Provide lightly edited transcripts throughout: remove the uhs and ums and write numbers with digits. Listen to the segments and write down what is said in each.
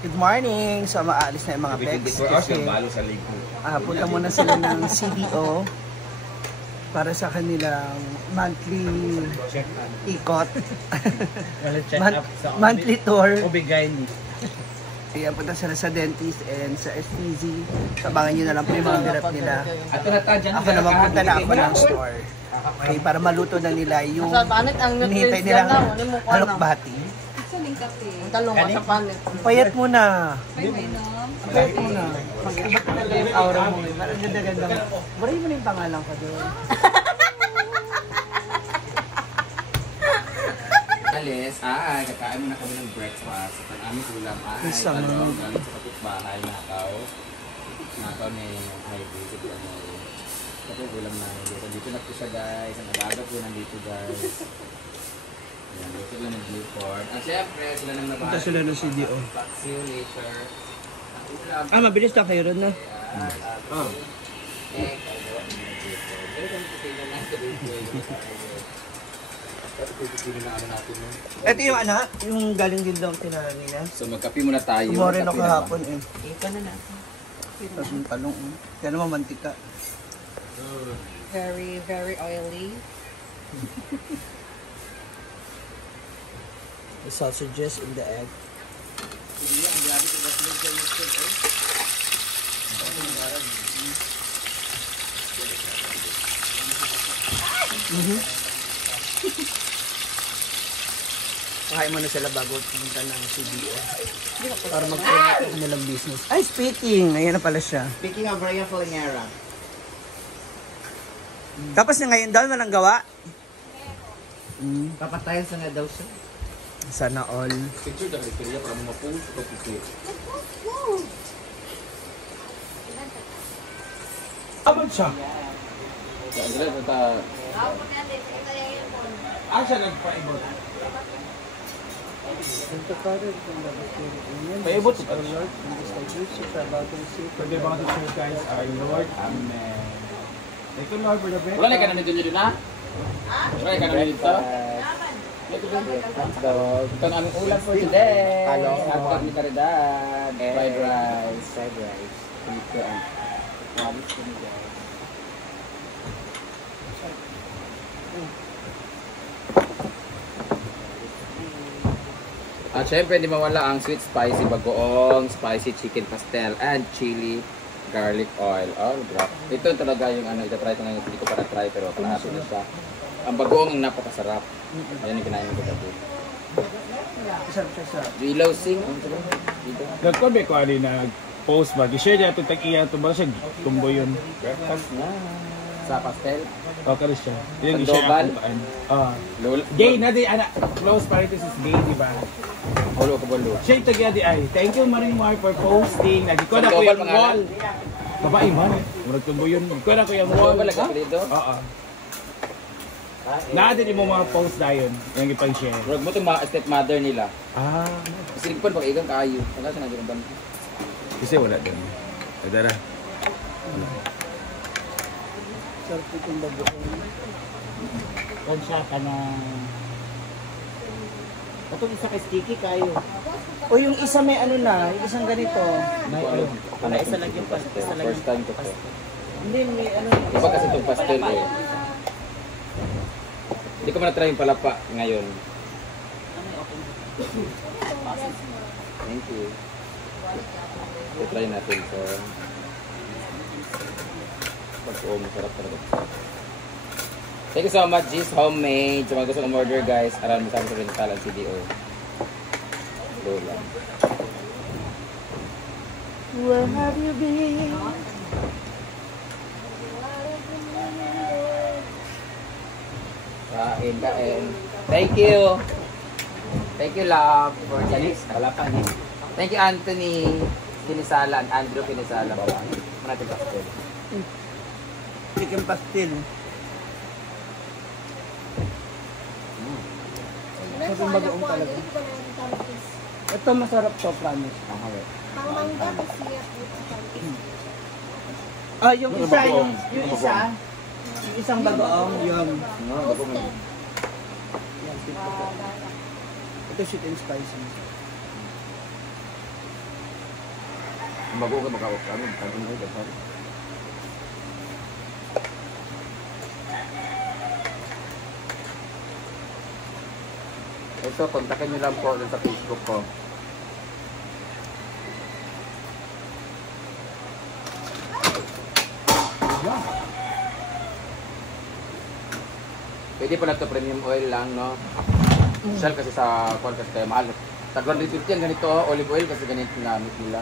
Good morning! So, maalis na yung mga pecs kasi punta muna sila ng CDO para sa kanilang monthly ikot. Monthly tour. Ayan, punta sila sa dentist and sa STZ. Sabangan nyo na lang po yung mga direct nila. Ako naman punta na ako ng store. Okay, para maluto na nila yung hinihintay nilang halukbati. Talong ka sa panit. Payat mo na. Payat mo na. Mag-iba talaga yung aura mo. Parang ganda-ganda mo. Baray mo na yung pangalan ko doon. Alis, kakain muna kami ng breakfast. At ang aming ulam ay talong galing sa kapitbahay, nakaw. Nakaw ni Ivy. Ito yung ulam na dito na po siya guys. Ang alaga po nandito guys. Ayan, dito sila ng Blueford. At syempre, sila nang nabahal. Punta sila ng CDO. See you later. Mabilis na kayo ron na. Ito yung anak, yung galing din daw tinahan nila. So magkape muna tayo. Tumore na kahapon eh. Ika na natin. Tapos yung talong. Yan naman mantika. Very, very oily. The sausages and the egg. Kakain mo na sila bago pumunta ng CDO. Para mag-promote ang kanilang business. Ay, speaking! Ayan na pala siya. Speaking of Raya Folinera. Tapos na ngayon daw, walang gawa? Papatayan sa nga daw siya. Sana all. Picture dahil kaya para mo mapost ito picture. Abot siya? Andres, ito. Siya nagpa-ibot. Paibot ito. Pwede ba ito sure guys? Our Lord. Amen. Ito Lord for the best. Wala ka na dito na? Wala ka na dito? Ito ang aming ulam for today. Hotdog ni Caridad. Fried rice. Ito ang halos ko ni guys. At syempre, hindi mawala ang sweet spicy bagoong, spicy chicken pastel, and chili garlic oil. Oh, grabe. Ito talaga yung ito-try ko ngayon. Hindi ko para try pero kalahati na siya. Ang bagoong ang napakasarap. Ayan yung kinain ko dati. Sarap siya sa... Ilaw sing. Nagkon may ko ani nag-post ba? I-share niya ito tag-iya ito ba siya tumbo yun. Breakfast na. Sa pastel. Okay siya. Yung Sandoval? i-share gay na di, anak. Close parenthesis gay, di ba? Hulo ko balo. Siya yung tag-iya di ay. Thank you Maring Mar for posting. Nagkon ako Sandoval yung pangalan? wall. Babae man. Murag tumbo yun. Nagkon ako yung wall. Sandoval nagkapalido? Oo. Natin yung mga post na yun. Yung ipang-share. Huwag mo itong stepmother nila. Silikpan pag igang kaayo. Wala siya naging band. Kasi wala din. Adara. Sarap itong bagoong. Kung siya ka na... Itong isa kay sticky kayo. O yung isa may ano na, yung isang ganito. Para isa lang yung pastel. First time ko to. Hindi, may ano. Iba kasi itong pastel eh. Hindi ko na try yung palapa ngayon. Thank you. I-try natin to. Pag-o, masarap talaga. Thank you so much, G's Homemade. Sa mga gusto ng order guys, aral mo sa rental ang CDO. Lola. Where have you been? Kain. Thank you. Thank you, love, for this. Thank you, Anthony Kinisalan. Andrew Kinisalan. Muna natin pastel. Chicken pastel. Sarap bagoong talaga. Ito masarap to, promise. Yung isa, yung isa. Yung isang bagoong, yung... Ito sweet and spicy. Bago ka magkawak kami, kami mo ito. Ito, kontakin nyo lang po sa Facebook ko. Pwede pa na ito premium oil lang, no? Shell kasi sa contest kaya mahal. Sa 150 yan ganito, olive oil kasi ganito ginamit nila.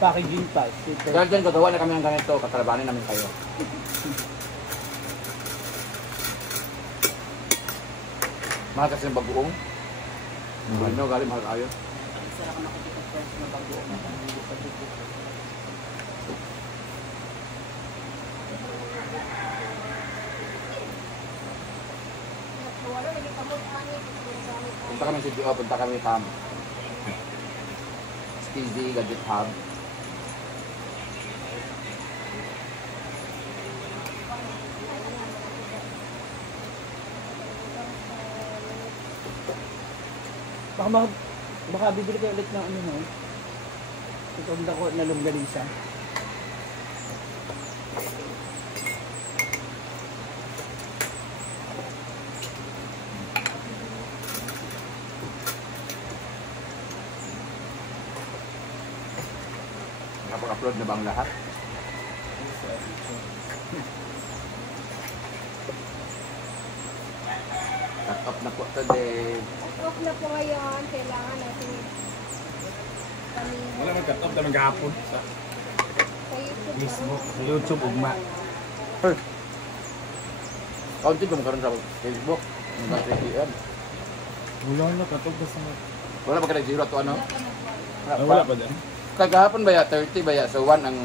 Packaging pa. Dahil dyan, gagawa na kami ng ganito, katalabanin namin kayo. Mahal kasi ng bagoong. Ano, galing mahal kayo. Punta kami sa CDO, punta kami sa STZ Gadget Hub. Baka bibili kayo ulit ng ano, no? Itong dako na longganisa. Nakapag-upload na ba ang lahat? Cut off na po today. Off na po ngayon. Kailangan natin kami Wala man cut off na maghapon sa sa YouTube. Facebook, sa YouTube ugma. Kaunti kung karoon sa Facebook. Mga 3PM. Wala na cut off na sa Wala ba ka nag-zero to ano? wala pa din. Kagahapon ba ya? 30 ba ya? So 1 ang...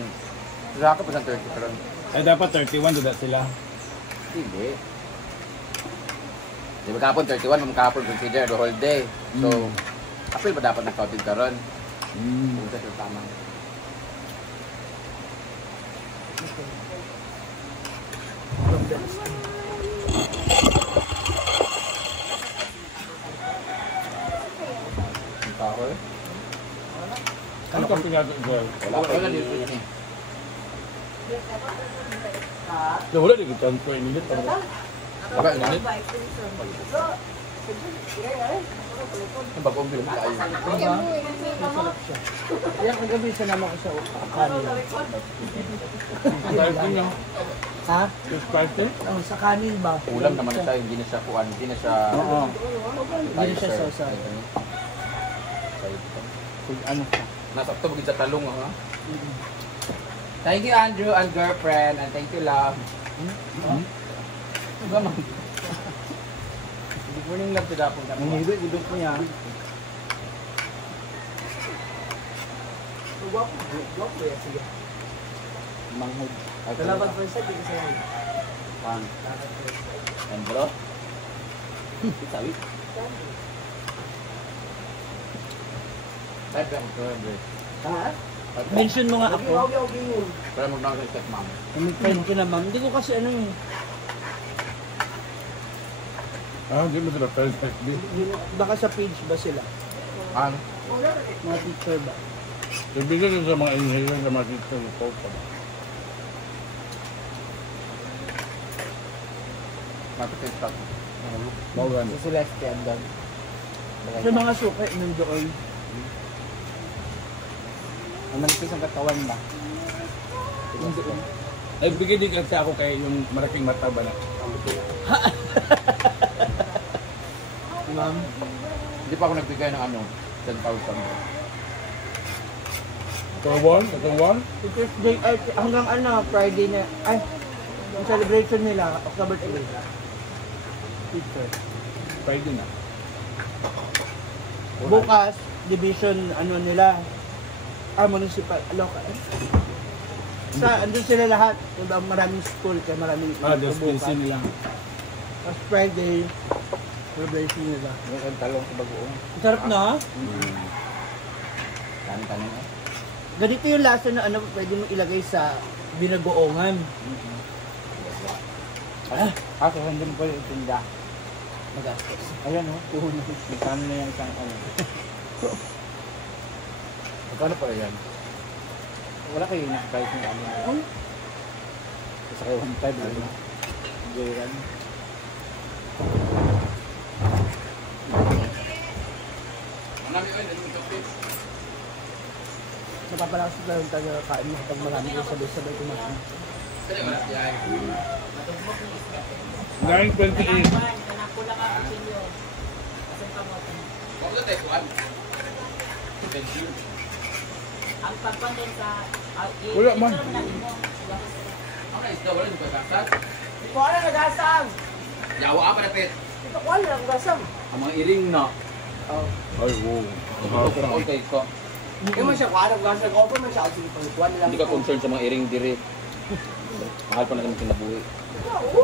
Saka pa sa 30 karoon. Ay dapat 31 dada sila. Hindi. Di ba kahapon 31, magkahapon consider the whole day. So, apil ba dapat nag-counted ka ron? Punta sa tama. Ang kahoy? Ano ka pinag-girl? Wala dito yun eh. Wala din transfer init. Wala init? Ang bagong bilang tayo. Yan, kagabi sanama ko sa kanin. Spicy niya. Ha? Spicy? Oh, sa kanin ba? Ulam naman na tayo, hindi na siya kuan, hindi na siya... Oo. Hindi na siya sausa. Ano ka? Nasakto bagid sa talong, ha? Thank you, Andrew and girlfriend, and thank you, love. Gaman. Good morning, love, today po kami. Nangiwi, gudok mo yan. Manghod. Kalaban first set, hindi sa'yo. Pang. And bro? Sabi? Type lang ko, bro. Ha? Mention mo nga ako. Pero mag-nang sa step mom. Mag-friend ko na, ma'am. Hindi ko kasi ano yung... Hindi mo sila friends like this. Baka sa page ba sila? Ano? Mga teacher ba? Ibigay sa mga engineer na mga teacher ng post pa ba? Mapit stop. Bawal. Si Celeste andun. Sa mga suki, nandoon. Ang manipis ang katawan ba? Nandoon. Ay, bigay din kasi ako kay yung malaking mata ba na. Ma'am. Hindi pa ako nagbigay ng ano, 10,000. Itong one? Because they, hanggang ano, Friday na, ay, yung celebration nila, October 8. Teacher. Friday na. Bukas, division, ano nila, municipal, local. Andun sila lahat. Diba, maraming school, kaya maraming Just pinsin nila. Tapos Friday, celebration nila. Yung talong sa bagoong. Sarap na. Kanin-kanin eh. Ganito yung lasa na ano, pwede mo ilagay sa binagoongan. Kaso hindi po yung tinda. Magastos. Ayan o. Magkano na yan isang ano. Paano pa yan? Wala kayo na kahit ng ano. Sa kayo 1.5 ano. Enjoy yan. Napapalakas na yung taga-kain mo kapag marami yung sabay-sabay kumain. 9.28. Ang pagpandin sa Wala man. Ang isda wala yung pagkasat. Ito ko na nagasam! Yawa ka na pet. Ito ko na nagasam! Ang mga iring na. Ay, wow. Okay ko. Hindi mo siya kuha nagasam. Nag-offer mo siya. Sige, pagkuhan na lang Hindi ka concerned sa mga iring dire. Mahal pa na kami kinabuhi. Oo!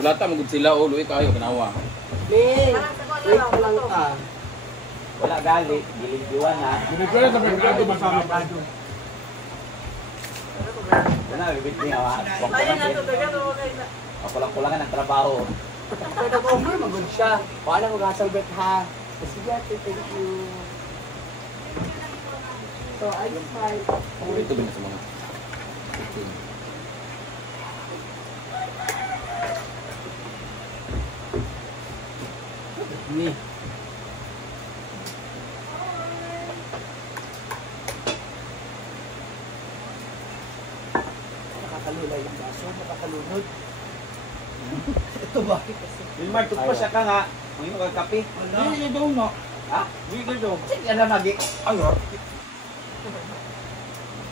Wala ta magud sila o luwi kayo kanawa. Ming! Wait ko lang ka. Wala gali, gilig-iwan na. Binigyan sa merkado masama pa. Wala, bibit niya ha. Kulang-kulangan ng trabaho. Pero nag-offer, magod siya. Kuha na nagasam bet ha. Sige, ate, thank you. So, I just tried. Ito din sa mga. Ni. Nakakalulay yung baso, nakakalunod. Ito ba? Wilmar, tugpo siya ka nga. Ngayon mo kagkapi. Hindi daw na. Ha? Hindi ka daw. Sige na magi. Ayun.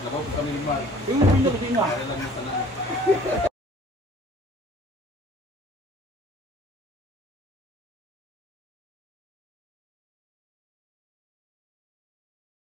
Nako kami lima. Yung pinag-ina. Para lang na sana.